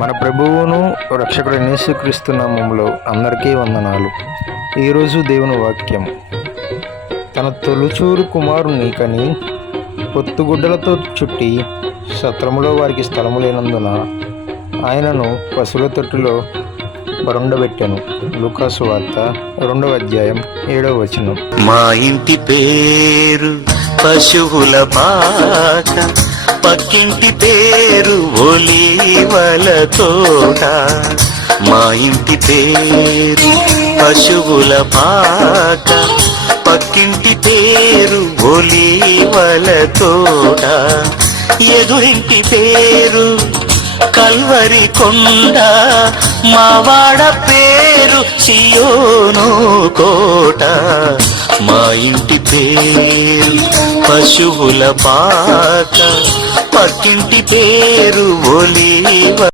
మన ప్రభువును రక్షకుడు యేసుక్రీస్తు నామములో అందరికీ వందనాలు. ఈరోజు దేవుని వాక్యం, తన తొలుచూరు కుమారుని కని పొత్తుగుడ్డలతో చుట్టి సత్రములో వారికి స్థలము లేనందున ఆయనను పశువుల తొట్టులో పరుండబెట్టెను. లూకాసు వార్త 2వ అధ్యాయం 7వ వచనం. మా ఇంటి పేరు పశువుల పాక, పక్కింటి పేరు ఒలీవల తోట. మా ఇంటి పేరు పశువుల పాక, పక్కింటి పేరు ఒలీవల తోట. ఎదురింటి పేరు కల్వరి కొండ, మావాడ పేరు సియోను కోట. మా ఇంటి పేరు పశువుల పాక, పక్కింటి పేరు ఒలీవ